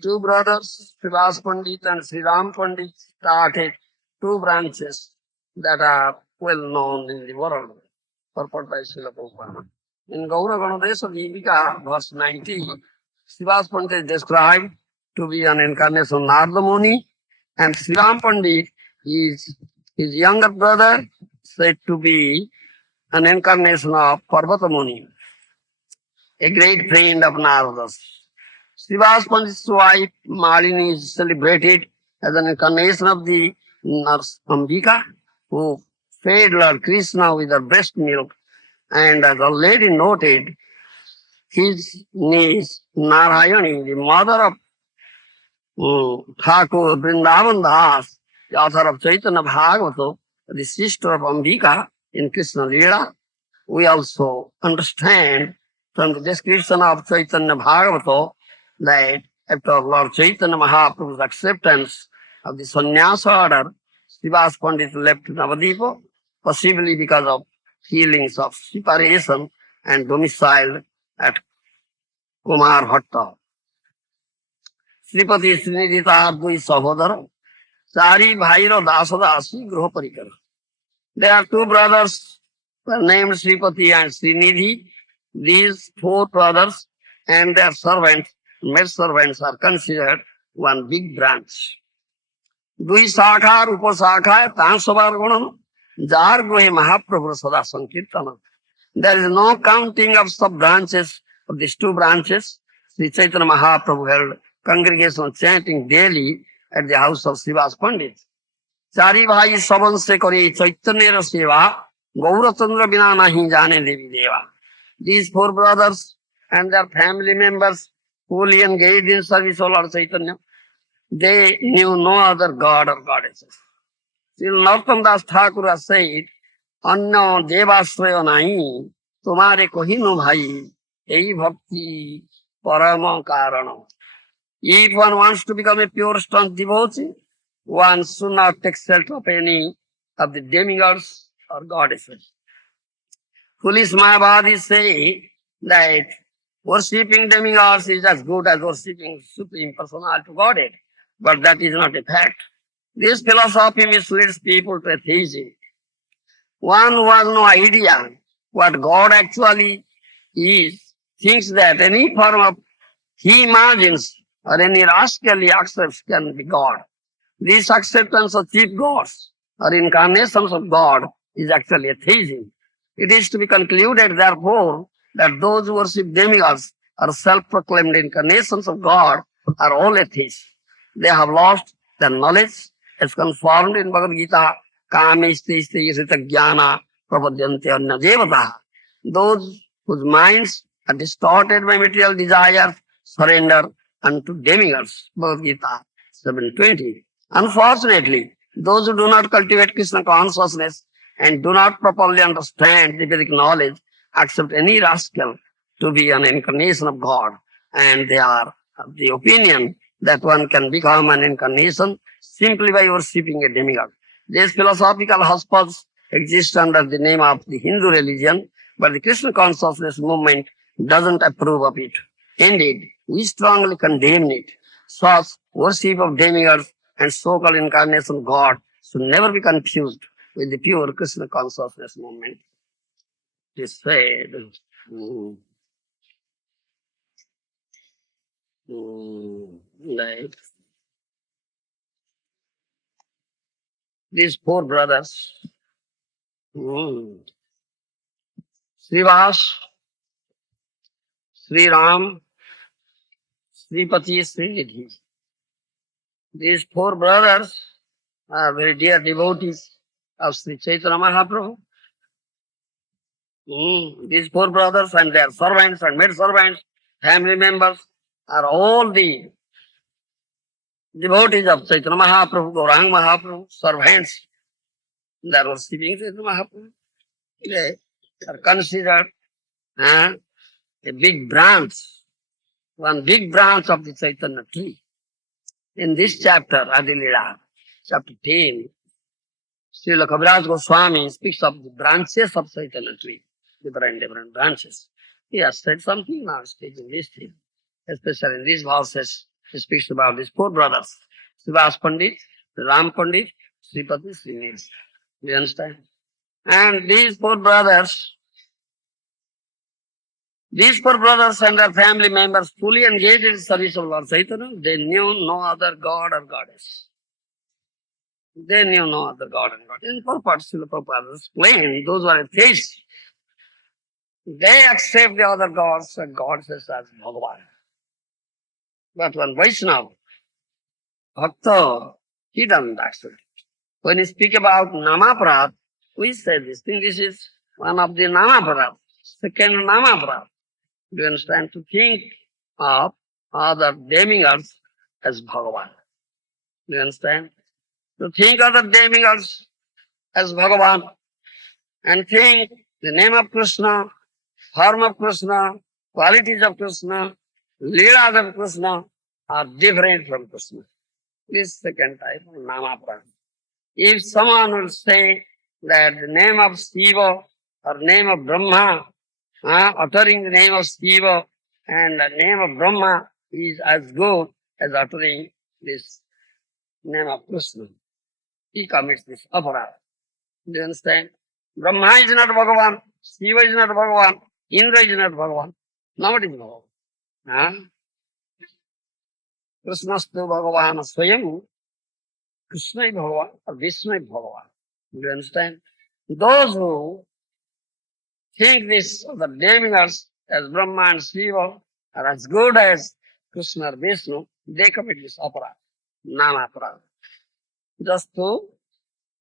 two brothers, Srivas Pandit and Sri Ram Pandit, started two branches that are well known in the world, purport by Srila Prabhupada. In Gaura Ganodesha Deepika, verse 90, Srivas Pandit is described to be an incarnation of Narada Muni, and Sri Ram Pandit is his younger brother, said to be an incarnation of Parvata Muni, a great friend of Narada's. Srivas Pandit's wife Malini is celebrated as an incarnation of the nurse Ambika, who fed Lord Krishna with her breast milk, and as already noted, his niece Narayani, the mother of Thakur Vrindavan Das, the author of Chaitanya Bhagavata, the sister of Ambika in Krishna Lila. We also understand from the description of Chaitanya Bhagavata that after Lord Chaitanya Mahaprabhu's acceptance of the sannyasa order, Srivas Pandit left Navadvipa, possibly because of feelings of separation, and domiciled at Kumar Bhatta. Sripati Srinidhi তাহার দুই সহোদর, চারি ভাইর দাস দাসী গৃহ পরিকর. There are two brothers named Sripati and Srinidhi. These four brothers and their servants, maid servants, are considered one big branch. দুই শাখার উপশাখায় তাঁর সবার গণন, যার গ্রহে মহাপ্রভুর সদা সংকীর্তন. There is no counting of sub-branches of these two branches. Sri Chaitanya Mahaprabhu held congregation chanting daily at the house of Srivas Pandit. चारी भाई सबन से करे चैतन्य सेवा, गौरचंद्र बिना नहीं जाने देवी देवा. These four brothers and their family members wholly engaged in service of Lord Chaitanya. They knew no other god or goddesses. Till Narottam Das Thakur has said, अन्य देवाश्रय नहीं तुम्हारे कहिनु भाई, यही भक्ति परम कारण. If one wants to become a pure staunch devotee, one should not take shelter of any of the demigods or goddesses. Foolish Mayavadis say that worshipping demigods is as good as worshipping Supreme Personality Godhead, but that is not a fact. This philosophy misleads people to atheism. One who has no idea what God actually is thinks that any form of he imagines or any rascal he accepts can be God. This acceptance of cheap gods or incarnations of God is actually atheism. It is to be concluded, therefore, that those who worship demigods or self-proclaimed incarnations of God are all atheists. They have lost their knowledge as confirmed in Bhagavad Gita, Kamiste Yasita Jnana Prapadyante Anya Devata. Those whose minds are distorted by material desires surrender unto demigods. Bhagavad Gita 7:20. Unfortunately, those who do not cultivate Krishna consciousness and do not properly understand the Vedic knowledge accept any rascal to be an incarnation of God, and they are of the opinion that one can become an incarnation simply by worshipping a demigod. These philosophical hotspots exist under the name of the Hindu religion, but the Krishna consciousness movement doesn't approve of it. Indeed, we strongly condemn it. Such worship of demigods and so-called incarnation of God should never be confused with the pure Krishna consciousness movement. It is said, like these four brothers, Srivas, Sri Ram, Sripati, Srinidhi. These four brothers are very dear devotees of Sri Chaitanya Mahaprabhu. These four brothers and their servants and maid servants, family members, are all the devotees of Chaitanya Mahaprabhu, Gaurang Mahaprabhu, servants. They are worshipping Chaitanya Mahaprabhu. They are considered a big branch, one big branch of the Chaitanya tree. In this chapter, Adilila, chapter 10, Srila Kaviraj Goswami speaks of the branches of Chaitanya tree, different branches. He has said something now, stating this thing, especially in these verses. He speaks about these four brothers, Srivas Pandit, Ram Pandit, Sripati, Srinivas. Do you understand? And these four brothers and their family members fully engaged in service of Lord Chaitanya. They knew no other god or goddess. They knew no other god and goddess. In purport, Srila Prabhupada explained, those who are atheists, they accept the other gods and goddesses as Bhagavan. But when Vaishnava, Bhakta, he doesn't accept it. When you speak about Namaparad, we say this thing, this is one of the Namaparad, second Namaparad. Do you understand? To think of other demigods as Bhagavan. Do you understand? To think of the demigods as Bhagavan and think the name of Krishna, form of Krishna, qualities of Krishna, Leelas of Krishna are different from Krishna. This second type of Namaparad. If someone will say that the name of Shiva or name of Brahma, uttering the name of Shiva and the name of Brahma is as good as uttering this name of Krishna, he commits this aparad. Do you understand? Brahma is not Bhagavan, Shiva is not Bhagavan, Indra is not Bhagavan. Nobody is Bhagavan. Huh? Krishnastu Bhagavan Swayam, Krishna is Bhagavan or Vishnu is Bhagavan. Do you understand? Those who think this, the demigods as Brahma and Shiva are as good as Krishna or Vishnu, they commit this aparad, Nama aparad. Just to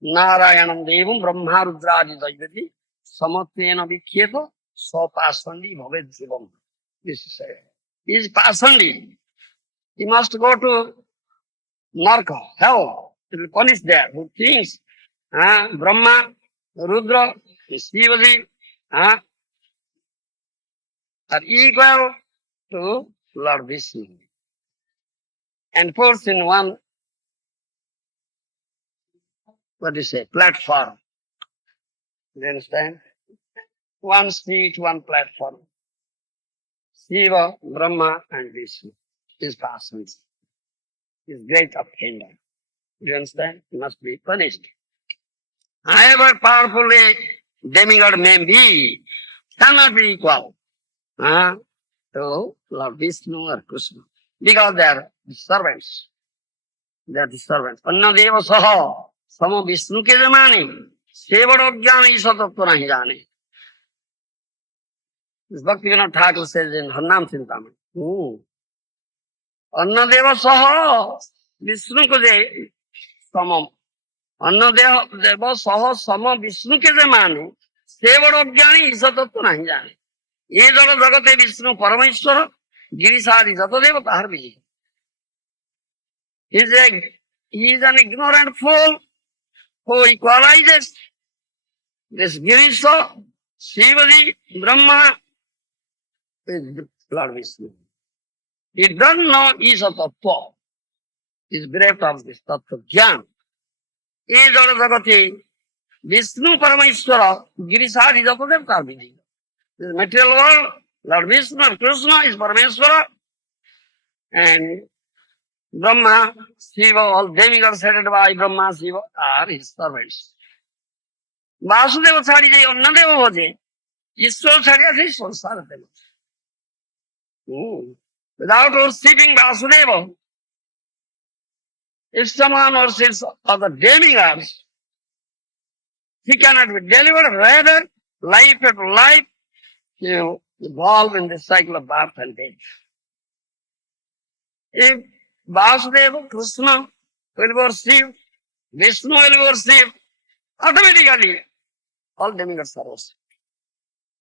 Narayanam Devam Brahma Rudradi Daivati Samatvena Vikhyeta Swapasandi Bhaved Jivam. This is it. He is pasandi. He must go to Narka, hell. He will punish there. Who thinks Brahma, Rudra, Shivaji are equal to Lord Vishnu. And puts in one, what do you say, platform. You understand? One seat, one platform. Shiva, Brahma, and Vishnu. His persons. His great offender. You understand? He must be punished. However powerful a demigod may be, cannot be equal to Lord Vishnu or Krishna. Because they are the servants. They are the servants. Anna deva saha, samo Vishnu ke zamani, sevado jnana isa tattva nahi jane. This Bhakti Vinod Thakur says in Harnam Chintamani. Anna deva saha, Vishnu ko je samam. Anna deva saha sama Vishnu ke zamani, sevado jnana isa tattva nahi jane. ये जड़ जगते विष्णु परमेश्वर गिरिशादि जतदेव तार भी he is an ignorant fool who equalizes this Girisha, Shivaji, Brahma with Lord Vishnu. He doesn't know Isha Tattva. He is bereft of this Tattva Jnana. ये जड़ जगते विष्णु परमेश्वर गिरिशादि जतदेव तार भी this material world, Lord Vishnu or Krishna is Parameshwara, and Brahma, Shiva, all demigods headed by Brahma, Shiva are his servants. Vasudeva chhadi jai Annadeva bhaje, Ishwar chhadiya se sansara deva. Without worshipping Vasudeva, if someone worships other demigods, he cannot be delivered. Rather, life after life, you evolve in the cycle of birth and death. If Vasudeva, Krishna will worship, Vishnu will worship, automatically all demigods are worshipped.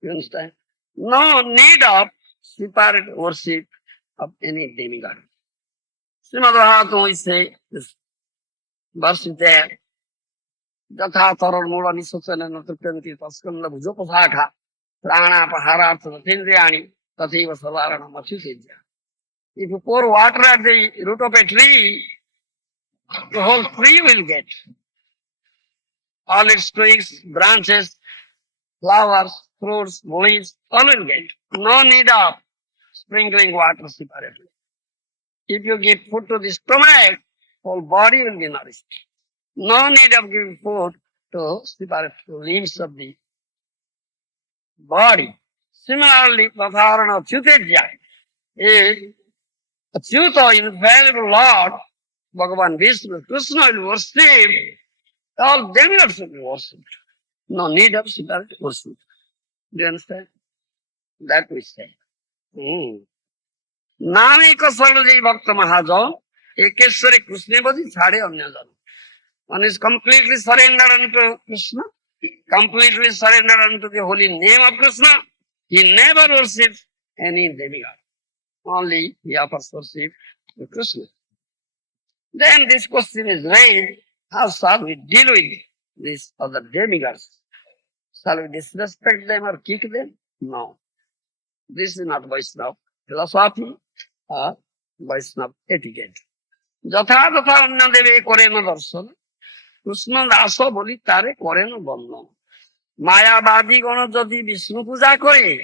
You understand? No need of separate worship of any demigod. Srimad Bhagavatam is say this verse is there. Jatha tarar mula nisocana natripyanti taskanda bhujopasakha prana paharartha natindriyani tatheva savarana mathusejya. If you pour water at the root of a tree, the whole tree will get. All its twigs, branches, flowers, fruits, leaves, all will get. No need of sprinkling water separately. If you give food to the stomach, whole body will be nourished. No need of giving food to separate limbs of the body. Similarly, Patharana Chutejya, if Achyuta, infallible Lord, Bhagavan Vishnu, Krishna will worship, all demigods will be worshipped. No need of separate worship. Do you understand? That we say. नामे को सर्वजय भक्त महाजन एकेश्वरी कृष्ण बदि छाड़े अन्य जन. One is completely surrendered unto Krishna, completely surrendered unto the holy name of Krishna. He never worships any demigod. Only he offers worship to Krishna. Then this question is raised, how shall we deal with these other demigods? Shall we disrespect them or kick them? No. This is not Vaishnava philosophy or Vaishnava etiquette. যথা তথা অন্য দেবে করেন দর্শন কৃষ্ণ দাস বলি তারে করেন বন্ধন মায়াবাদী গণ যদি বিষ্ণু পূজা করে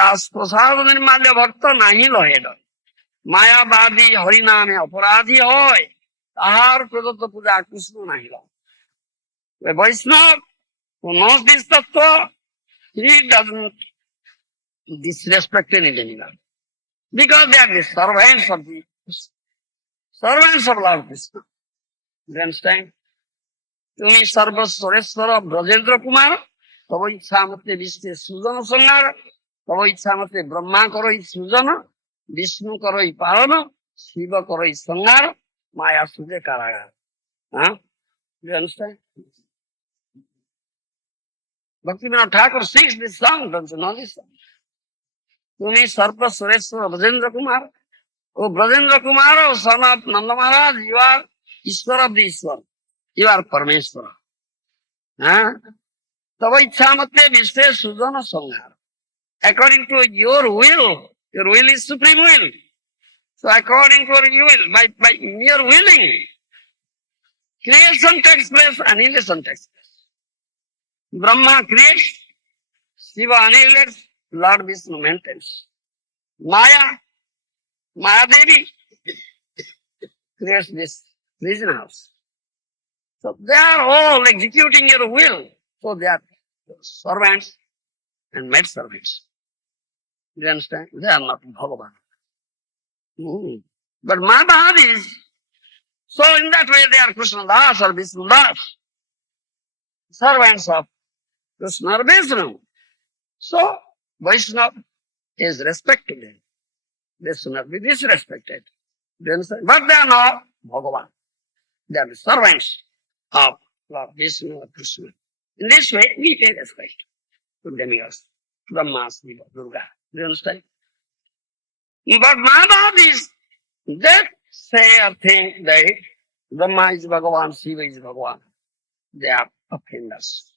রাজপ্রসাদনের মাল্য ভক্ত নাহি লহে ডর মায়াবাদী হরিনামে অপরাধী হয় তাহার প্রদত্ত পূজা কৃষ্ণ নাহি লয় বৈষ্ণব who knows this tattva, he doesn't disrespect any demigod because they are the servants of the Lord Krishna. You understand? তুমি সর্বশ্বরেশ্বর ব্রজেন্দ্র কুমার তব ইচ্ছা মতে বিশ্বের সুজন সংহার তব ইচ্ছা মতে ব্রহ্মা করই সৃজন বিষ্ণু করই পালন শিব করই সংহার মায়া সুজে কারাগার. You understand? Bhaktivinoda Thakur sings this song, don't you know this song? তুমি সর্বশ্বরেশ্বর ব্রজেন্দ্র কুমার ও ব্রজেন্দ্র কুমার ও son of Nanda Maharaj, you are Ishwar of the Ishwar. You are Parameshwara. তব ইচ্ছা মতে বিশ্বের Sujan সংহার. According to your will is supreme will. So according to your will, by mere willing, creation takes place, annihilation takes place. Brahma creates, Shiva annihilates, Lord Vishnu maintains. Maya Devi creates this prison house. So they are all executing your will. So they are servants and maid servants. Do you understand? They are not Bhagavan. But Madhavadis, so in that way they are Krishna Das or Vishnu Das, servants of Krishna or Vishnu. So Vaishnava is respected. They should not be disrespected. Do you understand? But they are not Bhagavan. They are the servants of Lord Vishnu or Krishna. In this way, we pay respect to demigods, Brahma, Shiva, Durga. Do you understand? But Madhavadis, they say or think that Brahma is Bhagavan, Shiva is Bhagavan. They are offenders.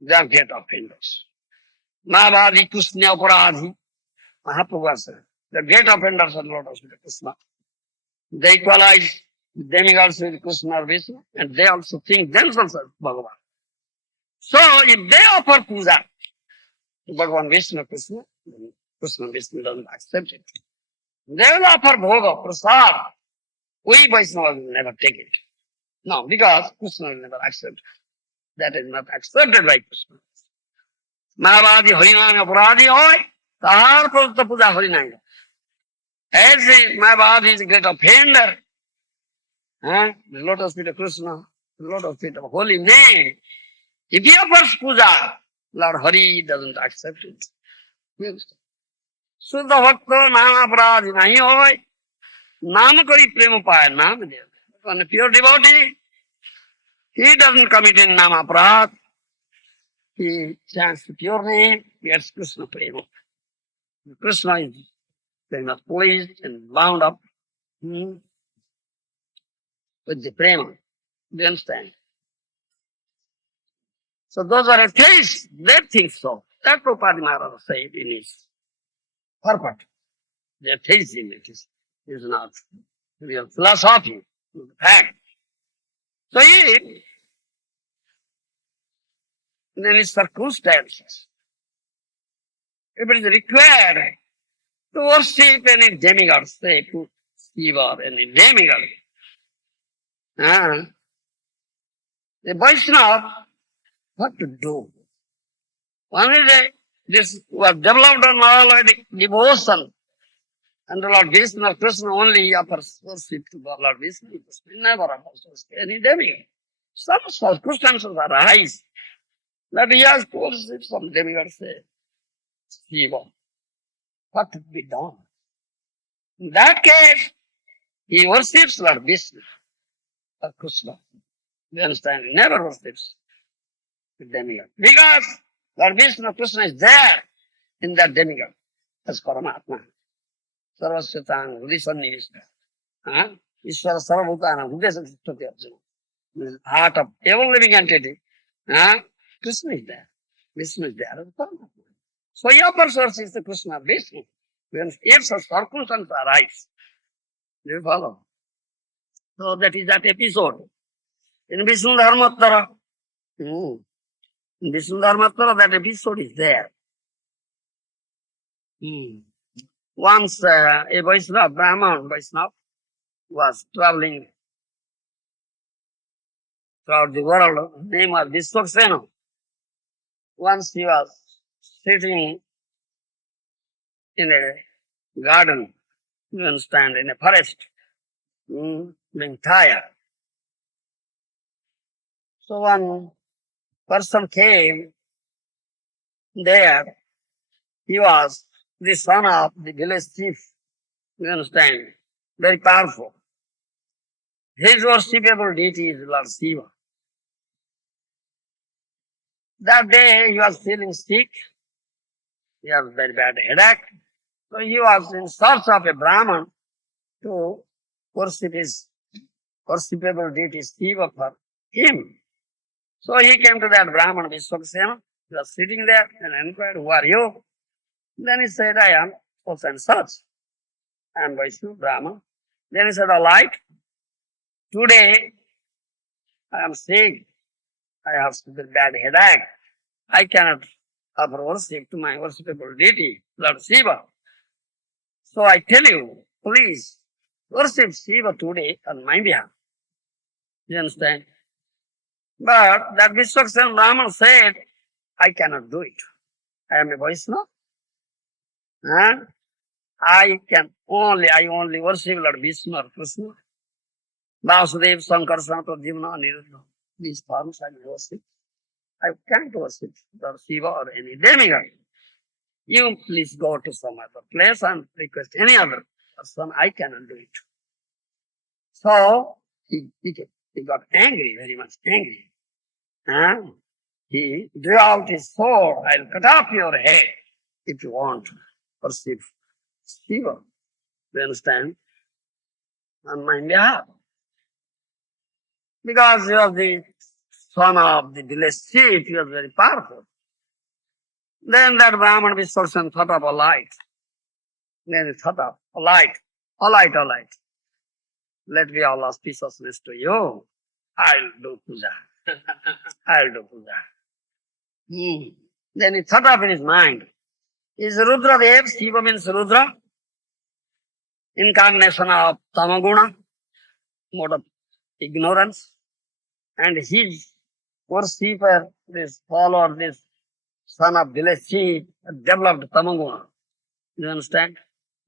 They are great offenders. Madhavadi, Krishna, Aparadhi, Mahaprabhu said, the great offenders are Lord of Krishna. They equalize demigods with Krishna or Vishnu, and they also think themselves as Bhagavan. So if they offer puja to Bhagavan Vishnu Krishna, then Krishna Vishnu doesn't accept it. They will offer bhoga, prasad. We Vaishnavas will never take it. No, because Krishna will never accept it. That is not accepted by Krishna. Mahabadi Harinami Aparadhi hoy, tahar prasta puja Harinami. As the Mahabadi is a great offender, the lotus feet of Krishna, the lotus feet of holy name. If he offers puja, Lord Hari doesn't accept it. Suddha Bhakta Nama Aparadhi nahi hoy, Nam kari prema paya, Nam deva. When a pure devotee, he doesn't commit in Nama Aparadh. He chants the pure name, he gets Krishna prema. Krishna is very much pleased and bound up with the prema. Do you understand? So those are atheists, they think so. That Prabhupada Maharaj said in his purport. The atheism is not real philosophy, fact. So in any circumstances, if it is required to worship any demigod, say to Shiva or any demigod. The Vaishnava, what to do? Only this was developed on already devotion. And the Lord Vishnu or Krishna only offers worship to the Lord Vishnu. He never offers worship to any demigod. Some circumstances arise that he has to worship some demigod, say, Shiva. What to be done? In that case, he worships Lord Vishnu or Krishna. You understand? He never worships the demigod. Because Lord Vishnu or Krishna is there in that demigod as Paramatma. Sarvasvatang, Hridisannivishta. Ishvara Sarvabhutana, Hridesakshati Arjuna. The heart of every living entity. Krishna is there. Vishnu is there as Paramatma. So he offers worship to Krishna, Vishnu. When if such circumstances arise, do you follow? So that is that episode. In Vishnu Dharmottara, in Vishnu Dharmottara, that episode is there. Once a Vaishnava, Brahman Vaishnava, was traveling throughout the world. His name was Vishwaksena. Once he was sitting in a garden, you understand, in a forest, being tired. So one person came there. He was the son of the village chief, you understand, very powerful. His worshipable deity is Lord Shiva. That day he was feeling sick. He had very bad headache. So he was in search of a Brahman to worship his worshipable deity Shiva for him. So he came to that Brahman Vishwaksena. He was sitting there and inquired, "Who are you?" Then he said, "I am such and such. I am Vaishnu Brahman." Then he said, "All right, today I am sick. I have very bad headache. I cannot offer worship to my worshipable deity, Lord Shiva. So I tell you, please worship Shiva today on my behalf." You understand? But that Vishwaksena Brahman said, "I cannot do it. I am a Vaishnava. I only worship Lord Vishnu or Krishna. Vasudev, Shankar, Sanatana, Jivana, Niruddha. These forms I will worship. I can't worship Lord Shiva or any demigod. You please go to some other place and request any other person. I cannot do it." So he got angry, very much angry. He drew out his sword. "I'll cut off your head if you want to worship Shiva." You understand? On my behalf. Because he was the son of the village chief, he was very powerful. Then that Brahman Vishwaksena thought of a light. Then he thought of a light. All right. Let me all auspiciousness to you. I'll do puja. I'll do puja. Then he thought of in his mind, is Rudra Dev, Shiva means Rudra, incarnation of Tamaguna, mode of ignorance, and his worshipper, this follower, this son of village chief, developed Tamaguna. You understand?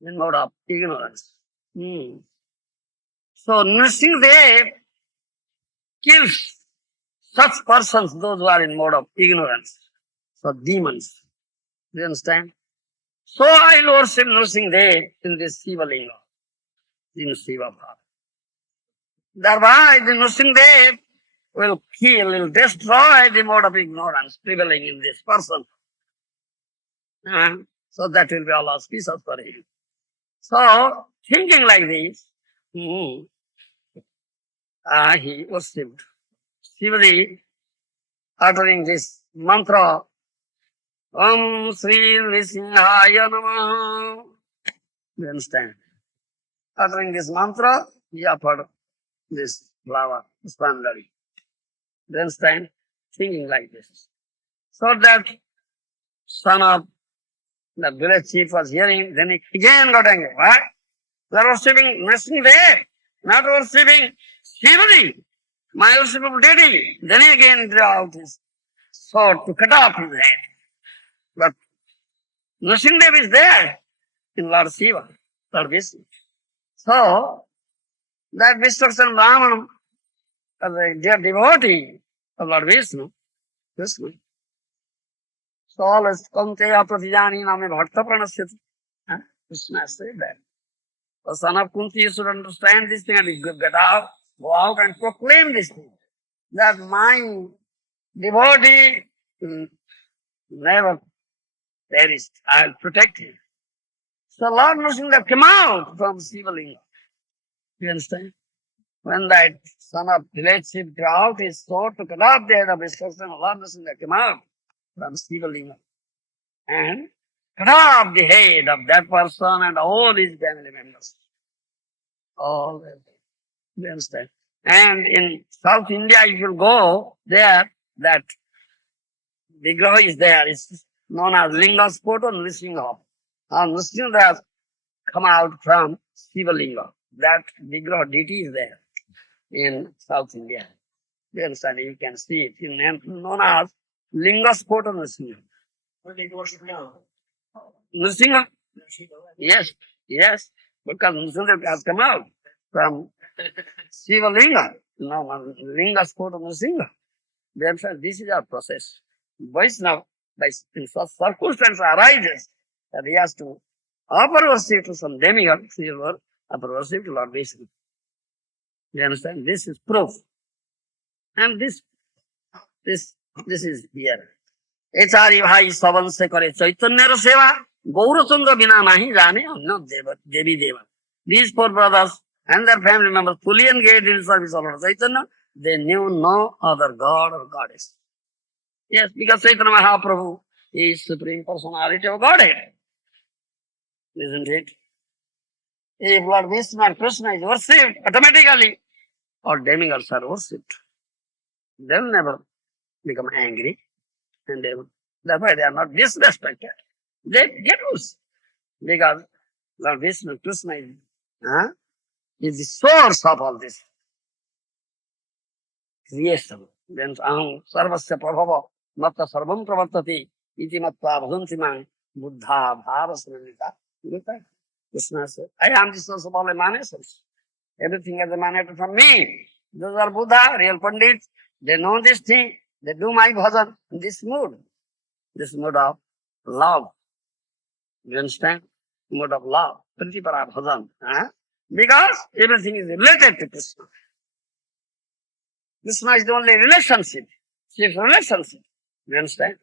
In mode of ignorance. So Nrsimhadev kills such persons, those who are in mode of ignorance. So demons. You understand? So I will worship Nrsimhadev in this Shiva Linga, in Shiva Bhava. Thereby the Nrsimhadev will kill, will destroy the mode of ignorance prevailing in this person. So that will be all auspicious for him. So, thinking like this, he worshipped Shivaji, uttering this mantra, Om Sri Nrsimhaya Namaha. You understand? Uttering this mantra, he offered this flower, Pushpanjali. You understand? Thinking like this. So that son of the village chief was hearing, then he again got angry. What? They are worshipping Nrsimhadev, not worshipping Shivaji, my worshipable deity. Then he again drew out his sword to cut off his head. But Nrsimhadev is there in Lord Shiva, Lord Vishnu. So, that Vishnu Brahmanam, as a dear devotee of Lord Vishnu, so always Kaunteya Pratijani Name Bharta Pranasyati. Krishna said that. The son of Kunti, you should understand this thing and you get out, go out and proclaim this thing. That my devotee will never perish. I'll protect him. So Lord Nrsimha came out from Shivalinga. You understand? When that son of Dileship drew out his sword to cut off the head of his cousin, Lord Nrsimha came out from Shivalinga and cut off the head of that person and all his family members. All that. You understand? And in South India, if you go there, that Vigraha is there. It's known as Linga Spot or Nrsimha. Nrsimha has come out from Shiva Linga. That Vigraha deity is there in South India. You understand? You can see it in known as Linga Spot or Nrsimha. Where they worship now? Nrsimha? Yes, yes. Because Nrsimha has come out from Shiva Linga. No, Linga Spot or Nrsimha. Therefore, this is our process. Vaishnava, by in such circumstance arises that he has to offer worship to some demigod, he will offer worship to Lord Vishnu. You understand? This is proof. And this is here. एचारी भाई सबन से करे चैतन्य र सेवा गौरचंद्र बिना नहीं जाने अन्य देवी देवा. These four brothers and their family members fully engaged in service of Lord Chaitanya. They knew no other god or goddess. Yes, because Chaitanya Mahaprabhu is Supreme Personality of Godhead. Isn't it? If Lord Vishnu or Krishna is worshipped automatically, or demigods are worshipped, they will never become angry and therefore they are not disrespected. They get worshipped because Lord Vishnu, Krishna is the source of all this creation. Then aham sarvasya prabhava matta sarvam pravartati iti matta bhajanti mang buddha bhava sranita. Krishna said, I am the source of all emanations. Everything has emanated from me. Those are Buddha, real Pandits. They know this thing. They do my bhajan in this mood of love. You understand? Mood of love. Pratipara bhajan. Because everything is related to Krishna. Krishna is the only relationship. Chief relationship. You understand?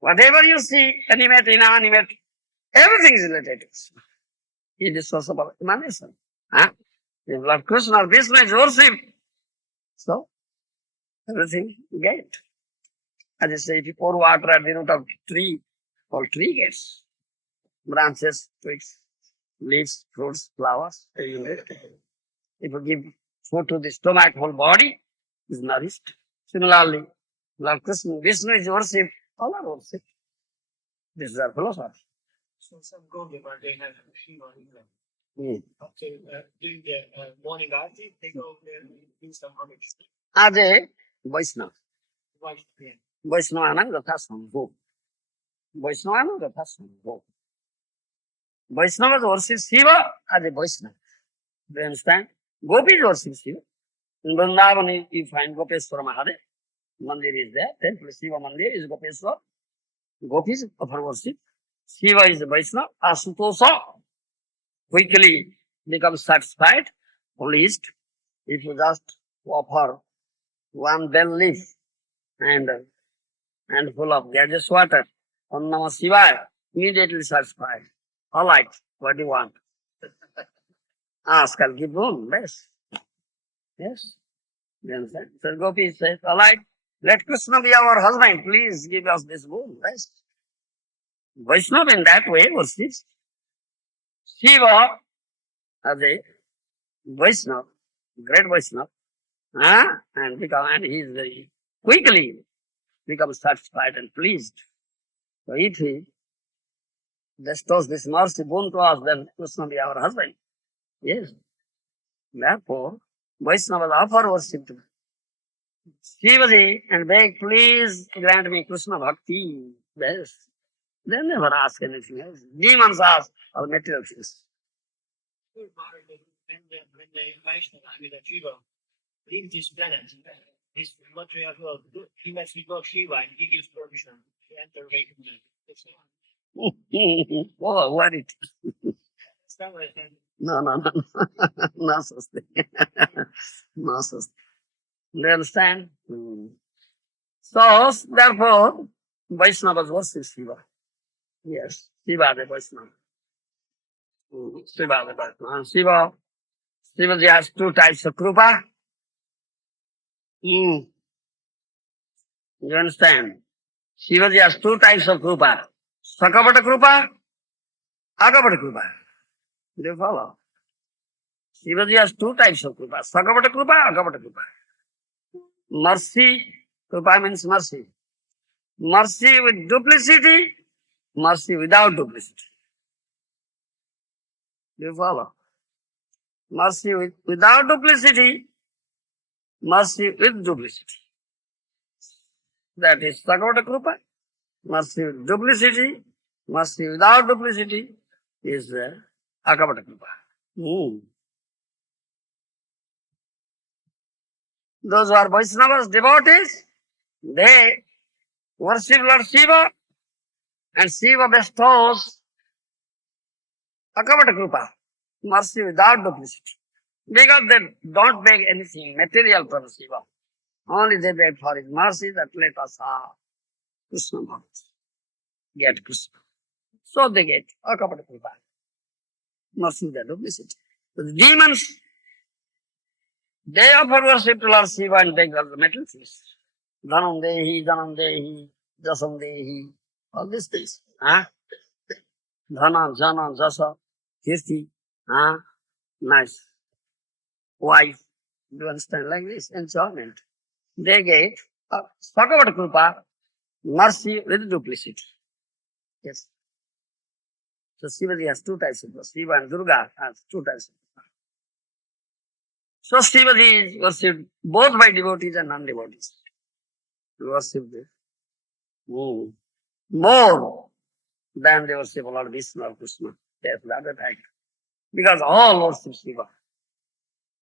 Whatever you see, animate, inanimate, everything is related to Krishna. He is the source of all emanation. If Lord Krishna or Vishnu is worshipped, so everything get. As I say, if you pour water at the root of tree, whole tree gets branches, twigs, leaves, fruits, flowers. If you give food to the stomach, whole body is nourished. Similarly, Lord Krishna, Vishnu is worshipped, all are worshipped. This is our philosophy. So some Gopis, they have Shiva Linga. Okay, during the morning arti, they go there and do some homage. As a Vaishnava. Vaishnava. Vaishnava Gatha Sambho. Vaishnava Gatha Sambho. Vaishnavas worship Shiva as a Vaishnava. Do you understand? Gopis worship Shiva. In Vrindavan, you find Gopeshwara Mahadev. Mandir is there. Temple Shiva Mandir is Gopeshwara. Gopis offer worship. Shiva is a Vaishnava. Asutosha quickly becomes satisfied, pleased, if you just offer one bell leaf and full of gaseous water on Namah Shivaya, immediately satisfied. All right, what do you want? Ask, I'll give boon. Yes. Yes. You understand? So Gopi says, all right, let Krishna be our husband. Please give us this boon. Yes. Vaishnava in that way worships Shiva as a Vaishnava, great Vaishnava, and he is very quickly becomes satisfied and pleased. So if he bestows this mercy boon to us, then Krishna be our husband. Yes. Therefore, Vaishnavas offer worship to Shivaji and beg, please grant me Krishna Bhakti. Yes. They never ask anything else. Demons ask or material things. When the Vaishnava, I mean the Shiva, leaves this planet, this material world, he must invoke Shiva and he gives permission to enter Vaikuntha. Oh, what it? It's not like that. No, no, no, no. No such thing. No such thing. You understand? So, therefore, Vaishnavas worship Shiva. Yes, Shiva the Vaishnava. Shiva the Vaishnava. Shivaji has two types of krupa. You understand? Shivaji has two types of krupa. Sakapata krupa, Agapata krupa. Do you follow? Shivaji has two types of krupa. Sakapata krupa, Agapata krupa. Mercy, krupa means mercy. Mercy with duplicity, mercy without duplicity. Do you follow? Mercy without duplicity, mercy with duplicity. That is Sakapata krupa. Mercy with duplicity, mercy without duplicity is Agapata krupa. Those who are Vaishnavas, devotees, they worship Lord Shiva and Shiva bestows Agapata krupa, mercy without duplicity. Because they don't beg anything material from Shiva. Only they beg for his mercy that let us have Krishna Bhakti. Get Krishna. So they get Agapata krupa, mercy without duplicity. The demons, they offer worship to Lord Shiva and beg all the material things. Dhanam dehi, jasam dehi, all these things. Dhana, jana, jasa, kirti, nice wife. Do you understand? Like this, enjoyment. They get Sakapata krupa, mercy with duplicity. Yes. So Shivaji has two types of mercy. Shiva and Durga has two types of mercy. So Shivaji is worshipped both by devotees and non-devotees. Worship more than they worship Lord Vishnu or Krishna. Yes, that is right. Because all worship Shiva.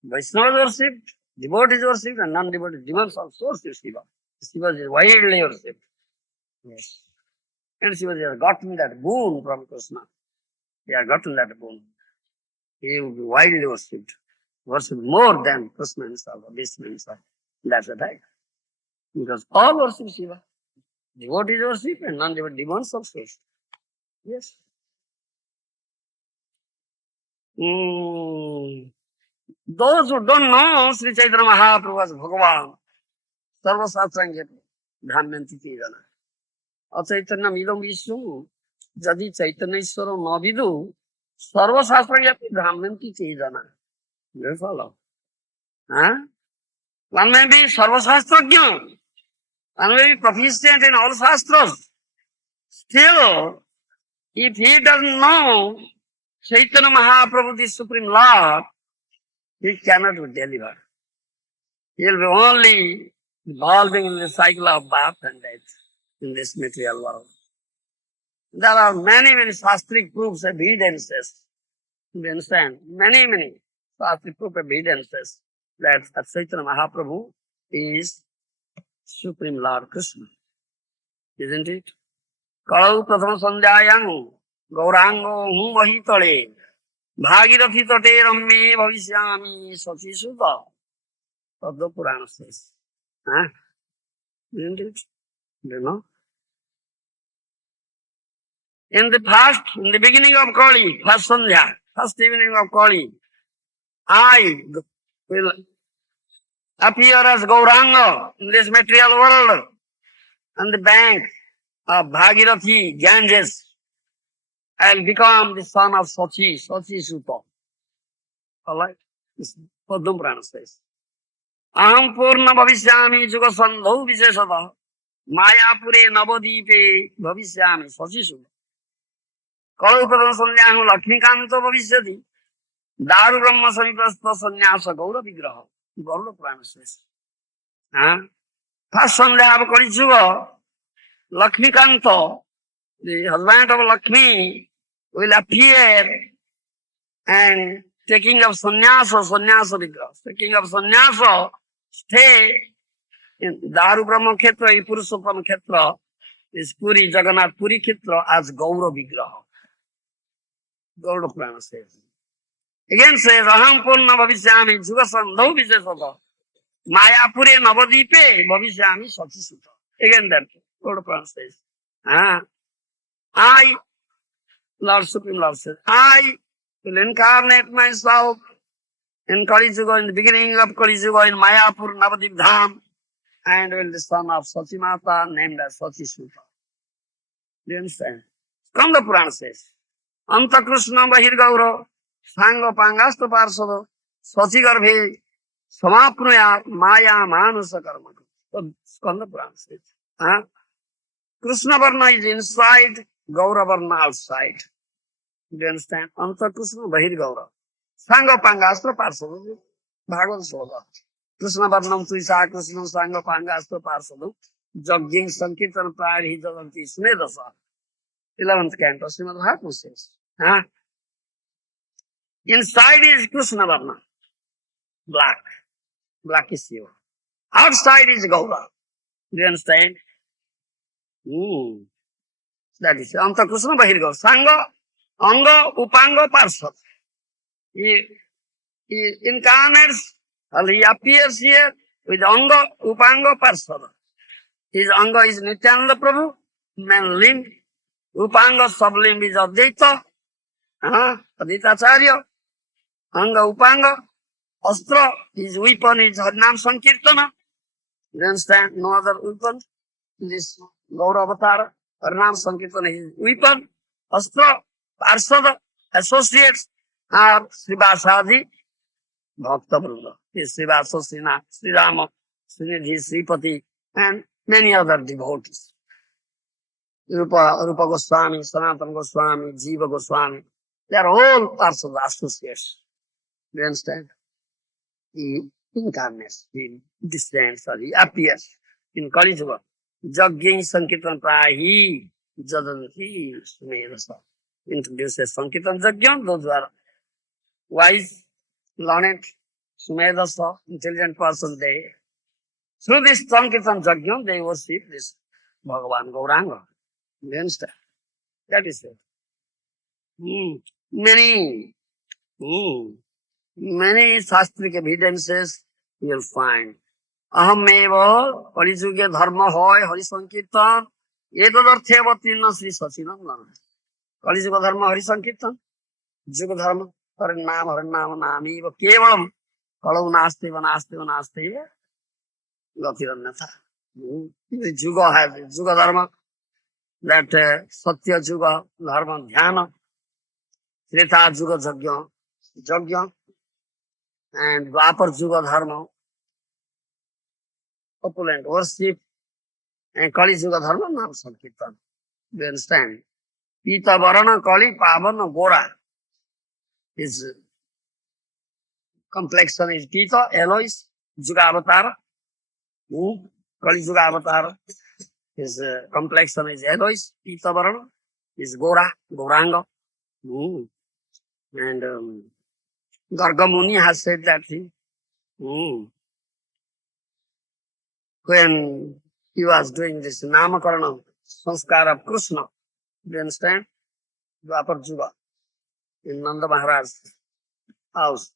Vaishnavas worship, devotees worship, and non-devotees, demons also worship Shiva. Shiva is widely worshipped. Yes. And Shiva has gotten that boon from Krishna. He has gotten that boon. He will be widely worshipped. Worshipped more than Krishna himself or Vishnu himself. That's the fact. Because all worship Shiva. Devotees worship and non-devotees, demons also worship. Yes. Those who don't know Sri Chaitanya Mahaprabhu as Bhagavan, Sarva Satsanga Brahmanti Tirana. Achaitanyam idam vishnu, jadi Chaitanyeswara navidu, Sarva Satsanga Brahmanti Tirana. Do you follow? One may be Sarva Sastrajna, one may be proficient in all Shastras. Still, if he doesn't know Chaitanya Mahaprabhu, the Supreme Lord, he cannot be delivered. He will be only evolving in the cycle of birth and death in this material world. There are many shastric proofs, evidences. You understand? Many shastric proof evidences that Chaitanya Mahaprabhu is Supreme Lord Krishna. Isn't it? Kalau prathama sandhyayang gaurango hum mahitale bhagirathi tate ramme bhavishyami sachi sudha. Padma Purana says. Isn't it? Do you know? In the beginning of Kali, first Sandhya, first evening of Kali, I will appear as Gauranga in this material world on the bank of Bhagirathi, Ganges. I will become the son of Sachi Sutta. Alright? This Padma Purana says. Aham Purna Bhavishyami Juga Sandhau Vishesata Mayapure Navadipe Bhavishyami Sachi Sutta. कलौपदम संज्ञाहु लक्ष्मीकांतो भविष्यति दारु ब्रह्म समीपस्थ संन्यास गौर विग्रह गौर पुराण says. First Sandhya of Kali Yuga, Lakshmikanto, the husband of Lakshmi, will appear and taking up sannyasa vigrah, taking up sannyasa, stay in Daru Brahma Khetra, Purushottam Khetra, is Puri, Jagannath Puri Khetra as Gaura Vigraha. Gaura Purana says. Again says, Aham Purna Bhavishyami Jugasandhau Vijayasata Mayapure Navadipe Bhavishyami Satisutta. Again that Gaura Purana says. I, Lord Supreme Lord says, I will incarnate myself in Kali Yuga, in the beginning of Kali Yuga, in Mayapur Navadip Dham, and will be the son of Satimata named as Satisutta. Do you understand? Skanda Purana says, Anta Krishna Bahir Gauro, Sanga Pangasto Parsado, Sati Garbhe, Samapnaya Maya Manusa Karma. So Skanda Purana says, Krishna Varna is inside, Gaura Varna outside. Do you understand? Anta Krishna Bahir Gaura. Sanga Pangasto Parsado, Bhagavad Soda. Krishna Varnam Tuisa Krishna Sanga Pangasto Parsado, Jogging Sankirtan Prayar Hijavanti Snedasa. 11th canto, Srimad Bhagavatam says. Inside is Krishna Varna, black. Black is Shiva. Outside is Gaura. Do you understand? That is Anta Krishna Bahir Gaura. Sanga, Anga, Upanga, Parsad. He incarnates, or he appears here with Anga, Upanga, Parsad. His Anga is Nityananda Prabhu, main limb. Upanga, sub-limb is Advaita, Advaitacharya. Anga, Upanga. Astra, his weapon is Harinam Sankirtana. You understand? No other weapon. This Gaura Avatar, Harinam Sankirtana is his weapon. Astra, Parsada, associates are Srivasadi, Bhakta Vrunda. His Srivasa, Sri Rama, Srinidhi, Sripati, and many other devotees. Rupa Goswami, Sanatana Goswami, Jiva Goswami. They are all Parsada associates. Do you understand? He incarnates, he descends, or he appears in Kali Yuga. Jogging Sankirtan Prahi, Jadanti Sumedasa. Introduces Sankirtan Jagyan, those who are wise, learned, Sumedasa, intelligent person, they. Through this Sankirtan Jagyan, they worship this Bhagavan Gauranga. You understand? That is it. Many शास्त्रिक evidences you will find. अहमेव परिजुगे धर्म होय हरि संकीर्तन एतदर्थे अवतीर्ण श्री सचिनंदन. कलिजुग धर्म हरि संकीर्तन, जुग धर्म हरिनाम नामीव केवलम कलौ नास्ति वनास्ति गतिरन्यथा. जुग है जुग धर्म, that सत्य जुग धर्म ध्यान, त्रेता जुग यज्ञ, and Dwapar Yuga Dharma, opulent worship, and Kali Yuga Dharma, Nam Sankirtan. Do you understand? Pita Varana Kali Pavana Gora. His complexion is Pita, Elois, Yuga Avatar. Kali Yuga Avatar. His complexion is Elois, Pita Varana. Is Gora, Goranga. And Garga Muni has said that thing. When he was doing this Namakarana Sanskar of Krishna, do you understand? Dwapar Yuga, in Nanda Maharaj's house,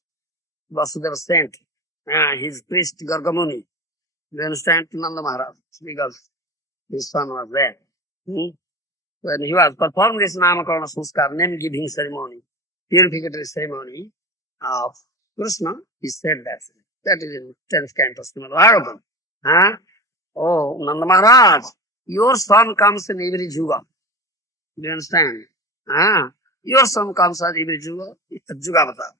Vasudeva sent his priest Gargamuni. Do you understand? Nanda Maharaj, because his son was there. When he was performing this Namakarana Sanskar, name giving ceremony, purificatory ceremony of Krishna, he said that. That is in 10th canto, Srimad Bhagavatam. Oh, Nanda Maharaj, your son comes in every Yuga. Do you understand? Your son comes at every Yuga, Yuga Avatar.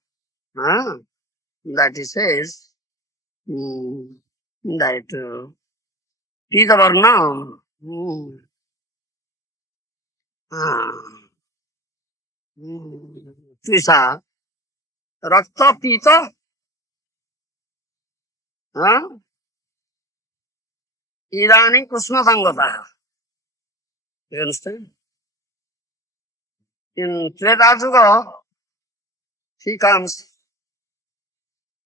That he says, that Pita Varna, Trisha रक्त पीत इदानीं कृष्ण संगता. You understand? In Treta Yuga, he comes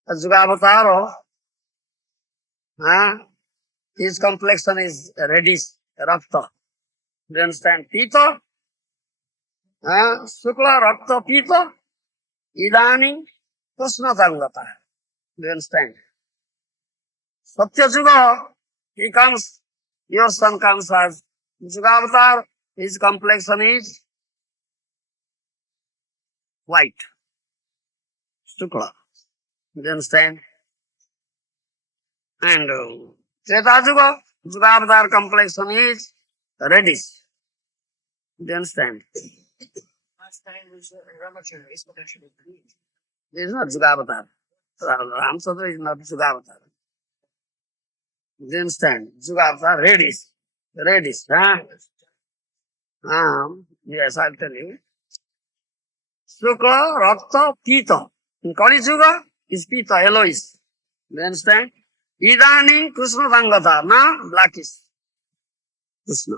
as Yugavatara. His complexion is reddish, rakta. You understand? Pita, Sukla, Rakta, Pita, Idani, Krishna Sangata. You understand? Satya Yuga, he comes, your son comes as Yugavatar, his complexion is white, Sukla. You understand? And Treta Yuga, Yugavatar complexion is reddish. You understand? Last time was Ramachandra. His protection was green. This is not Yugavatar. Ramchandra is not Yugavatar. You understand? Yugavatar, reddish. Reddish, yes, I'll tell you. Sukla, Rakta, Pita. In Kali Yuga, is Pita, yellowish. You understand? Idani, Krishna Sangata, blackish. Krishna.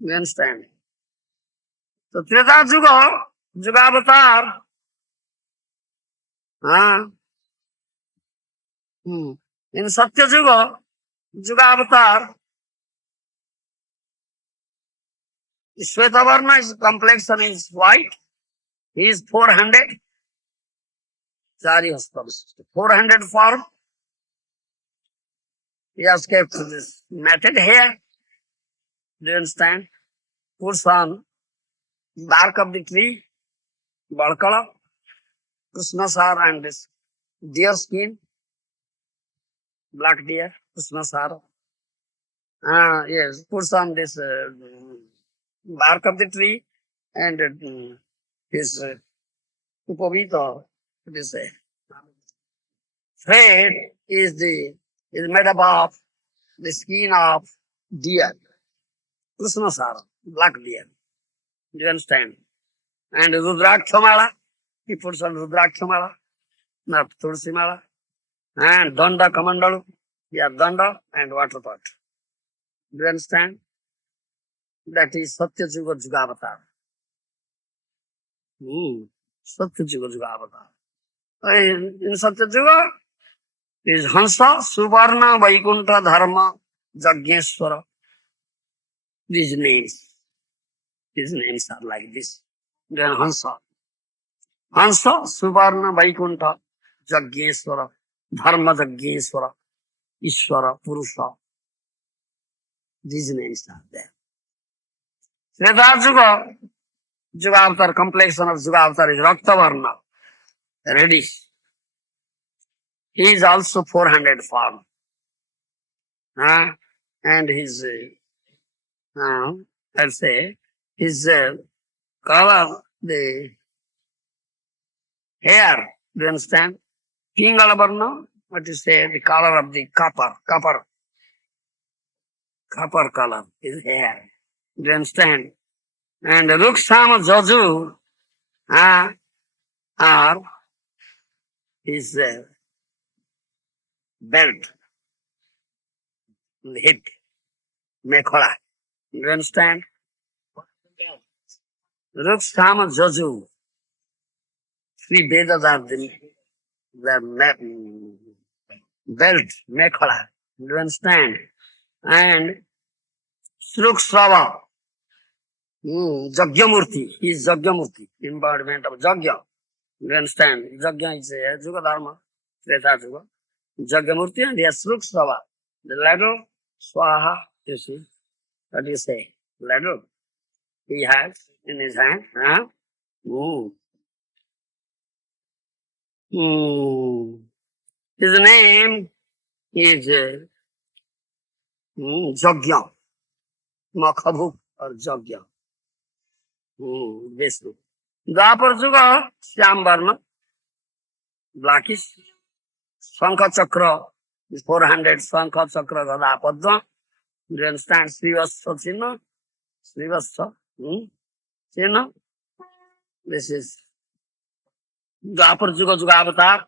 You understand? So Treta Yuga, Yugavatar, in Satya Yuga, Yugavatar, Shvetavarna's complexion is white. He is 400. Sorry, 400 form. He has kept this matted hair. Do you understand? Puts on bark of the tree, Balkala, Krishnasar, and this deer skin, black deer, Krishnasar. Yes, puts on this bark of the tree and his upavita, this thread is made up of the skin of deer, Krishnasar, black deer. Do you understand? And Rudrakshamala, he puts on Rudrakshamala, not Tulsimala, and Danda Kamandalu, yeah, Danda and water pot. Do you understand? That is Satya Yuga Yugavatar. Satya Yuga Yugavatar. In Satya Yuga is Hansa, Suvarna, Vaikuntha, Dharma, Jagneshwara. These names are like this. Then Hansa. Hansa, Suvarna, Vaikuntha, Jagneshwara, Dharma Jagneshwara, Ishwara, Purusha. These names are there. Treta Yuga, Yugavatar, complexion of Yugavatar is Raktavarna, reddish. He is also 400 form. And his, I'll say, his color, the hair, do you understand? Pingalavarna, what you say, the color of the copper color, his hair. Do you understand? And Ruksama Jaju are his belt, the hip, mekhala. Do you understand? Ruksama Jaju, three Vedas are the belt, mekhala. Do you understand? And Sruksrava, Jagyamurti, he is Jagyamurti, embodiment of Jagya. You understand? Jagya is a Yuga Dharma, Treta Yuga. Jagamurti and yes, Sruksrava. The ladle, Swaha, you see. What do you say? Ladle. He has in his hand. Ooh. His name is Jagya. Makhabuk or Jagya. Vishnu. Dwapar Yuga, Shyam Varna, blackish. Sankha Chakra is 400 Sankha Chakra Gada Padma. Do you understand? Srivastha Chinna. Srivastha. Chinna. This is Dwapar Yuga Yuga Avatar.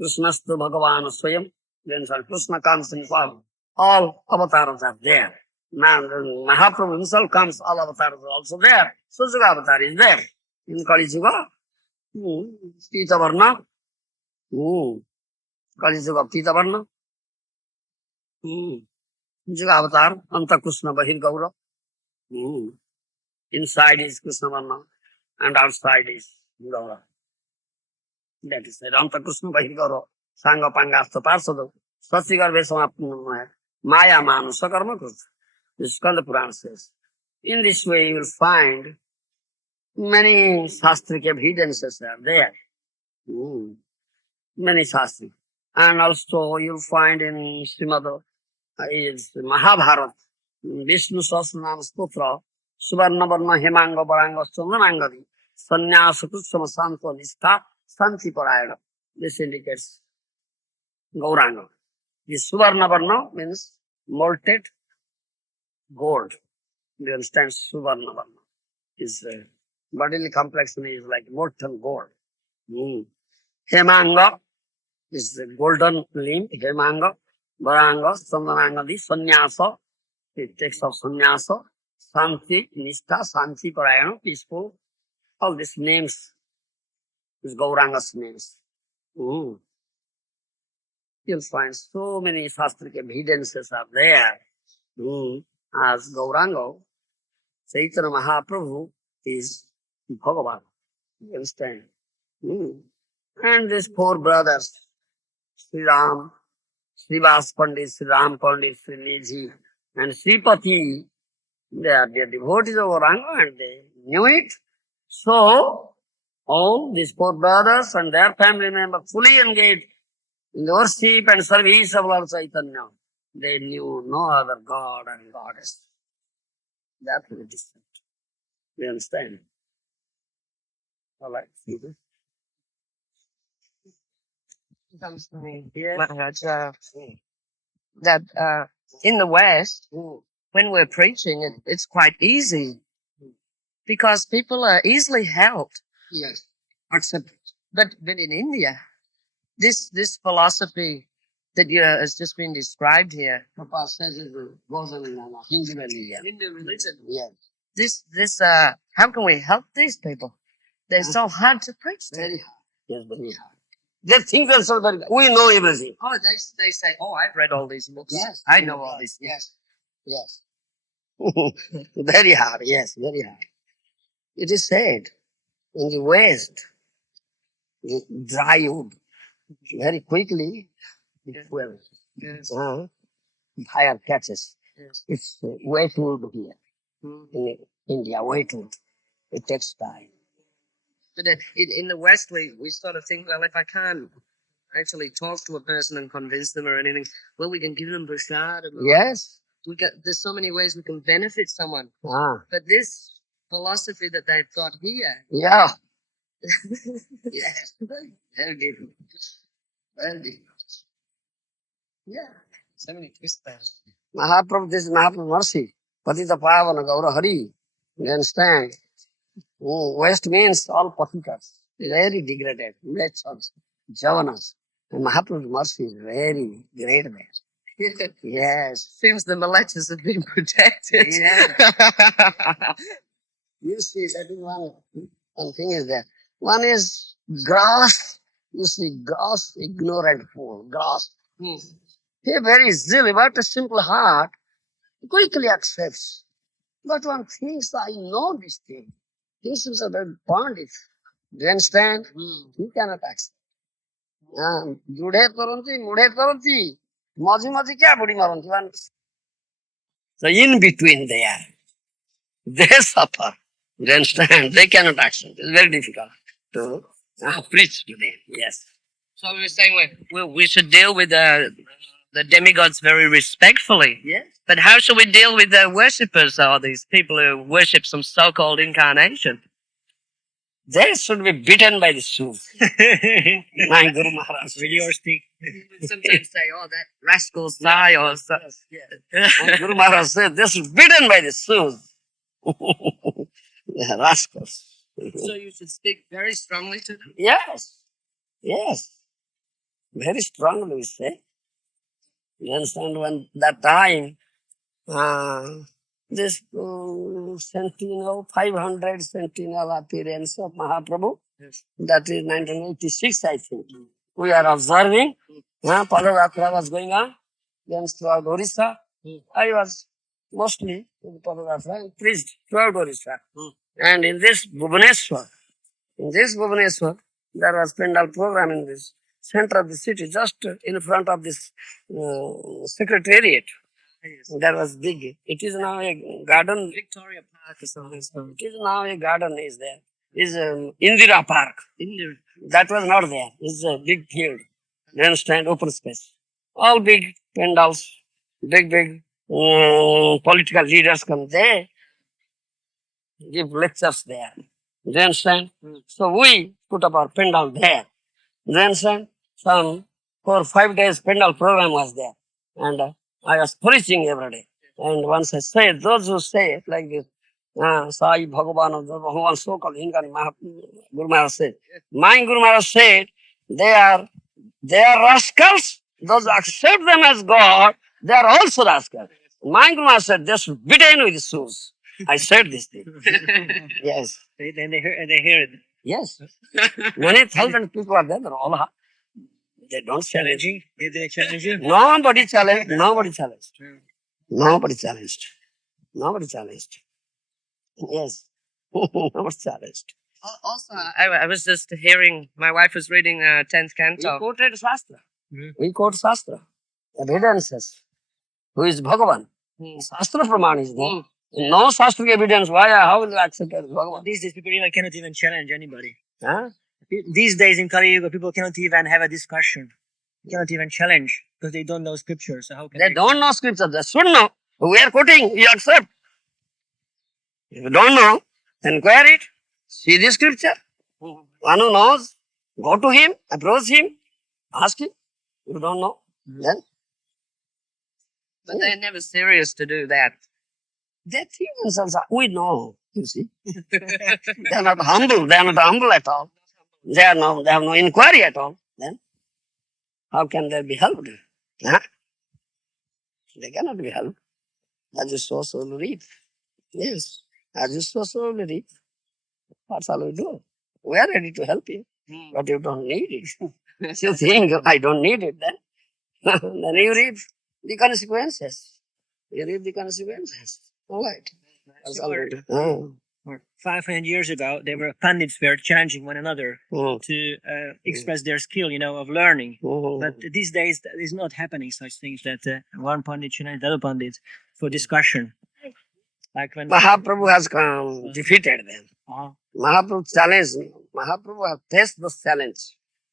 Krishnastu Bhagavan Swayam. Then Krishna comes in form. All avatars are there. Now Mahaprabhu himself comes, all avatars are also there. So Yuga Avatar is there. In Kali Yuga, Pita Varna. Kali Yuga Pita Varna. Yuga Avatar, Anta Krishna Bahir Gaura. Inside is Krishna Varna and outside is Gaura. That is it. Anta Krishna Bahir Gaura. Sangha Pangasta Parsado. Satsigar Vesamapnamaya. Maya Manu Sakarma Krishna. This Skanda Purana says. In this way you will find many Shastric evidences are there. Many Shastric. And also you'll find in Srimad is Mahabharata, Vishnu Sahasranam Stotra, Suvarna Varma Hemanga Varanga Chandanangadi, Sannyasa Kutsama Santo Nistha, Santi Parayana. This indicates Gauranga. This Suvarna Varna means molted gold. Do you understand? Suvarna Varna is bodily complexion is like molten gold. Hemanga is the golden limb, Hemanga, Varanga, Chandanangadi, Sannyasa. It takes of sannyasa, santi, nistha, santi, parayana, peaceful. All these names is Gauranga's names. You'll find so many shastric evidences are there. As Gauranga, Chaitanya Mahaprabhu is Bhagavan. You understand? And these four brothers, Sri Ram, Srivas Pandit, Sri Ram Pandit, Sri Nidhi, and Sripati, they are the devotees of Gauranga and they knew it. So, all these four brothers and their family members fully engaged in the worship and service of Lord Chaitanya. They knew no other God and Goddess. That will be different. You understand? All right. Comes to me here, Maharaj, that in the West, when we're preaching, it's quite easy because people are easily helped. Yes. Accept. But in India, this philosophy that has just been described here, Papa says it goes on in Hindu religion. Hindu religion, Yes. this how can we help these people? They're so hard to preach to. Very hard. Yes, very hard. They think themselves very we know everything. Oh, they say, oh, I've read all these books. Yes. I know all these. Yes. Yes. Very hard. Yes, very hard. It is said in the West, dry wood very quickly it swells. Yes. Fire catches. Yes. It's wet wood here Mhm. in India. Wet wood. It takes time. But in the West, we sort of think, well, if I can't actually talk to a person and convince them or anything, well, we can give them prasad. Yes. There's so many ways we can benefit someone. Ah. But this philosophy that they've got here, Yeah. Yes. Very difficult. Very difficult. Yeah. so many twists there. Mahaprabhu, this is Mahaprabhu mercy. Patita Pavana Gaura Hari. You understand? West means all patitas. Very degraded. Wretches. Javanas. And Mahaprabhu's mercy is very great there. Yes. Seems the Malechas have been protected. Yeah. You see, that is one thing is there. One is gross. You see, gross, ignorant fool. Gross. He very easily, but a simple heart quickly accepts. But one thinks, I know this thing. This is a very pandit. Do you understand? He cannot accept. Judhe paranti, mudhe paranti. Maji maji kya budi maranti? So in between they suffer. Do you understand? They cannot accept. It's very difficult to preach to them. Yes. So we were saying we should deal with the demigods very respectfully. Yes. But how should we deal with the worshippers, or these people who worship some so-called incarnation? They should be beaten by the shoe. My Guru Maharaj. With your stick. We sometimes say, oh, that rascal's die, or so. My Guru Maharaj said, they should be beaten by the shoes. Yeah, rascals. So you should speak very strongly to them. Yes, yes, very strongly we say. You understand when that time, this sentinel, 500 sentinel appearance of Mahaprabhu, Yes. that is 1986, I think. We are observing. Padayatra was going on. Then throughout Orissa, I was mostly in Padayatra and preached throughout Orissa. And in this Bhubaneswar, there was Pendal program in this center of the city, just in front of this secretariat. Yes. There was big. It is now a garden. Victoria Park or something. It is now a garden is there. Is Indira Park. India. That was not there. It's a big field. You understand? Open space. All big pandals, big political leaders come there, give lectures there. You understand? So we put up our pandal there. You understand? Some 4 or 5 days pandal program was there. And I was preaching every day. And once I said, those who say it like this, Sai Bhagavan, Bhagavan so called Hingan Guru Maharaj said, my Guru Maharaj said, they are rascals. Those who accept them as God, they are also rascals. My Guru Maharaj said, they should be beaten with shoes. I said this thing. Yes. Then they hear it. Yes. Many thousand people are there. They're all they don't challenge. Challenging? Did they challenge you? Nobody challenged. Nobody challenged. Nobody challenged. Nobody challenged. Yes. Nobody challenged. Also, I was just hearing, my wife was reading 10th We canto. quoted Shastra. Hmm. We quote Shastra. Evidences. Who is Bhagavan? Hmm. Shastra Praman is there. Hmm. No Shastra evidence. Why? How will you accept it as Bhagavan? These days, people even cannot even challenge anybody. Huh? These days in Kali Yuga, people cannot even have a discussion. Cannot even challenge because they don't know scripture. So how can They don't know scripture. They should know. We are quoting. You accept. If you don't know, inquire it. See the scripture. One who knows, go to him, approach him, ask him. You don't know, then But they're never serious to do that. they think themselves, we know, you see. They are not humble. They are not humble at all. They have no inquiry at all. Then how can they be helped? Huh? They cannot be helped. As you sow, so will reap. Yes. As you sow, so will reap. What shall we do? We are ready to help you, but you don't need it. If you think I don't need it, then then you reap the consequences. You reap the consequences. All right. That's all right. Or 500 years ago, there were pandits were challenging one another Mm. to express their skill, of learning. Mm. But these days, that is not happening. Such things that one pandit challenges the other pandit for discussion. Like when Mahaprabhu has come, defeated them. Uh-huh. Mahaprabhu challenged. Mahaprabhu has faced this challenge.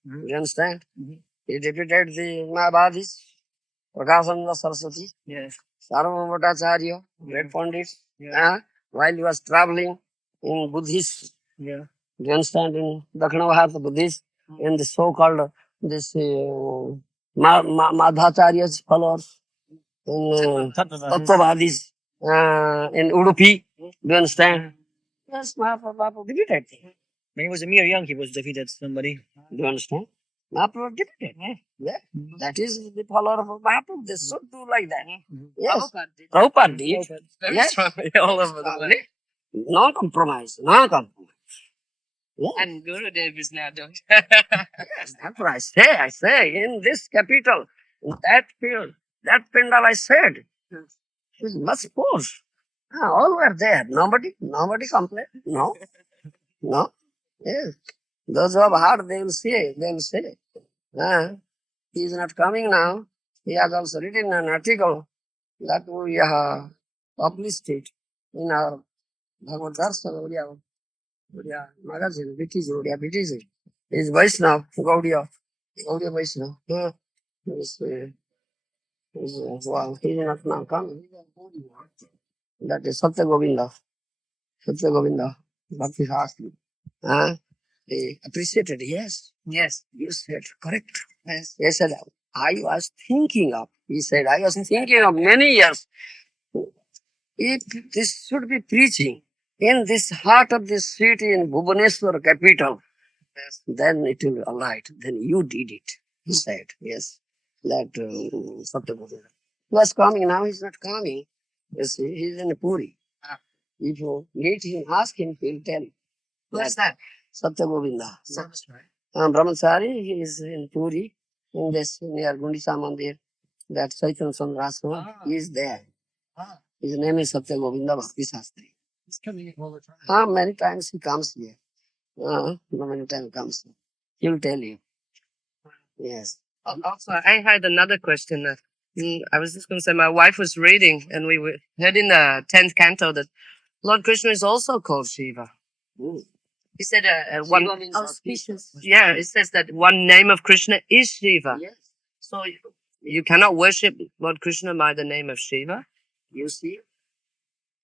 Mhm. You understand? Mhm. He defeated the Mayavadis, Prakashananda Saraswati, Yes. Sarvabhauma Bhattacharya, great pandits. Yeah. While he was traveling in Buddhist, Yeah. you understand, in Dakshina Bharata Buddhist, in the so-called this Madhacharya's followers, in Tattvavadis, in Udupi, do you understand? Yes, Mahaprabhu defeated them. When he was a mere young, he was defeated somebody. Do you understand? Mahaprabhu defeated. Yeah. That is the follower of Mahaprabhu. They should do like that. Yes. Prabhupada did. Very Yes. strongly all over the place. No compromise. No compromise. Yeah. And Gurudev is now doing Yes, that's what I say, in this capital, in that field, that pendal I said, is much posh. All were there. Nobody complained. No. No. Yes. Those who have heard, they will say, he is not coming now. He has also written an article that we have published it in our Bhagavad Darshan Odia magazine, British. He is Vaishnava, Gaudiya Vaishnava. Wow, he is not now coming. That is Satya Govinda. Bhakti Shastri. They appreciated, yes. Yes. You said correct. Yes. He said, I was thinking of many years. If this should be preaching, in this heart of this city in Bhubaneswar capital, then it will alight. Then you did it, he said. Yes. That Satyabhuti was coming, now he's not coming. You see, he's in Puri. If you meet him, ask him, he'll tell you. Where's that? Satyagovinda. That's right. Brahmachari, he is in Puri, in this near Gundisa Mandir. That Chaitanya Chandrasana, he is there. His name is Satyagovinda Bhakti Shastri. He's coming in all the time. Many times he comes here. Many times he comes. He'll tell you. Yes. Also, I had another question. I was just going to say, my wife was reading, and heard in the 10th canto that Lord Krishna is also called Shiva. Mm. He said, Shiva one means auspicious. Yeah, it says that one name of Krishna is Shiva. Yes. So you cannot worship Lord Krishna by the name of Shiva. You see,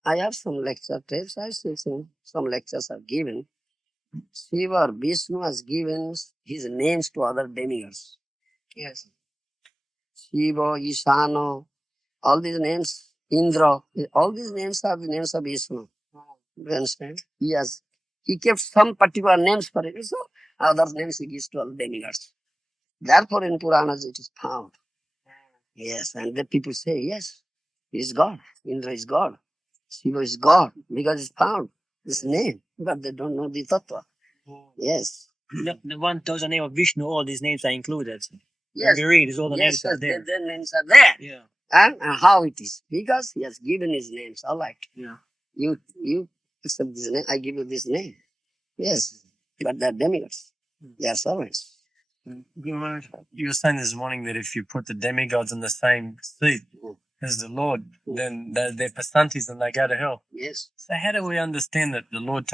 I have some lecture tapes. I see some lectures are given. Shiva or Vishnu has given his names to other demigods. Yes. Shiva, Ishano, all these names, Indra, all these names are the names of Vishnu. You understand? He kept some particular names for it. So other names he gives to all demigods. Therefore in Puranas it is found. Yes, and the people say, yes, he is God. Indra is God. Shiva is God because it's found this name, but they don't know the tattva. Yes. The one those are name of Vishnu, all these names are included. Yes. When we read, all the Yes, names are there. their names are there. Yeah. And how it is? Because he has given his names. All right. Yeah. You accept this name, I give you this name. Yes. But they're demigods. They are servants. You were saying this morning that if you put the demigods in the same seat as the Lord, then they're pasantis and they go to hell. Yes. So how do we understand that the Lord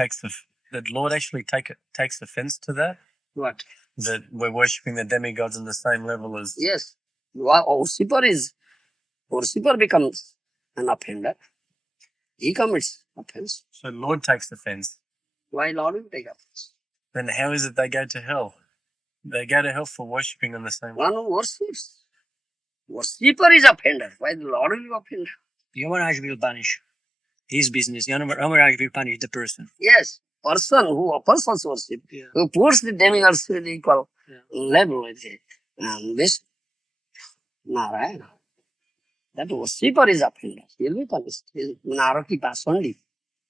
actually takes offense to that? What? That we're worshipping the demigods on the same level as Yes. Worshipper becomes an offender. He commits offense. so Lord takes offense. Why Lord will take offense? Then how is it they go to hell? They go to hell for worshipping on the same One level. who worships. Worshipper is offender. Why the Lord will be offender? Yamaraj will punish his business. Yamaraj will punish the person. Yes. Person who offers also worship, Yeah. who puts the demigods with equal Yeah. level with it. And this Narayana. That worshipper is offender. He'll be punished. Naraki pass only.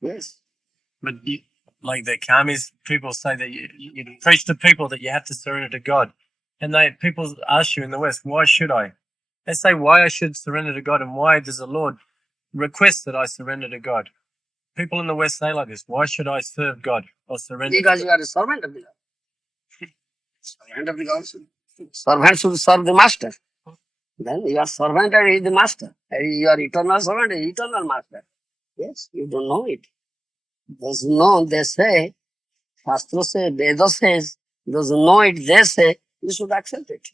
Yes. But like the Kamis, people say that you preach to people that you have to surrender to God. And people ask you in the West, why should I? They say why I should surrender to God and why does the Lord request that I surrender to God? People in the West say like this, why should I serve God or surrender Because to you are a servant of the God. Servant of the God. Servant should serve the master. Then you are servant and he is the master. You are eternal servant and eternal master. Yes, you don't know it. Those who know, they say, Shastra says, Veda says, those who know it, they say, you should accept it.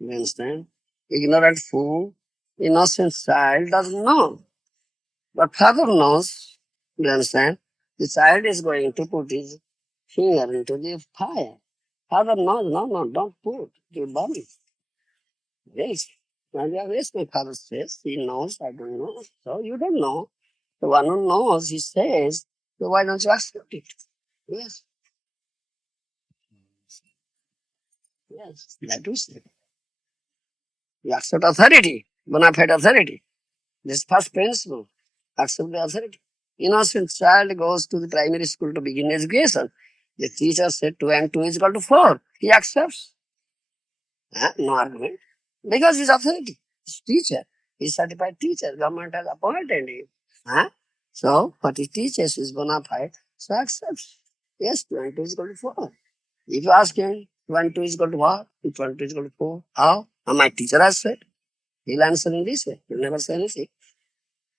You understand? Ignorant fool, innocent child doesn't know. But father knows. You understand? The child is going to put his finger into the fire. Father knows, no, don't put. You burn it. Yes. And yes, my father says, he knows, I don't know. So you don't know. The one who knows, he says, so why don't you accept it? Yes. Yes, that is it. You accept authority, bona fide authority. This first principle. Accept the authority. Innocent child goes to the primary school to begin education. The teacher said 2 and 2 is equal to 4. He accepts. No argument. Because he's authority. He's teacher. He's certified teacher. Government has appointed him. So what he teaches is bona fide. So accepts. Yes, 2 and 2 is equal to 4. If you ask him, 2 and 2 is equal to what? If 2 and 2 is equal to 4. How? My teacher has said. He'll answer in this way. He'll never say anything.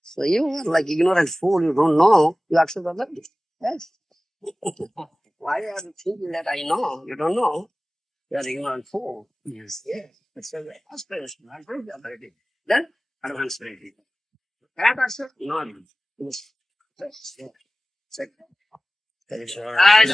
So you are like ignorant fool. You don't know. You accept authority. Yes. Why are you thinking that I know? You don't know. You are ignorant fool. Yes. Yes. It's a aspiration. I prove the authority. Then advance ready. Can't accept? No. Yes. Yes. Check. I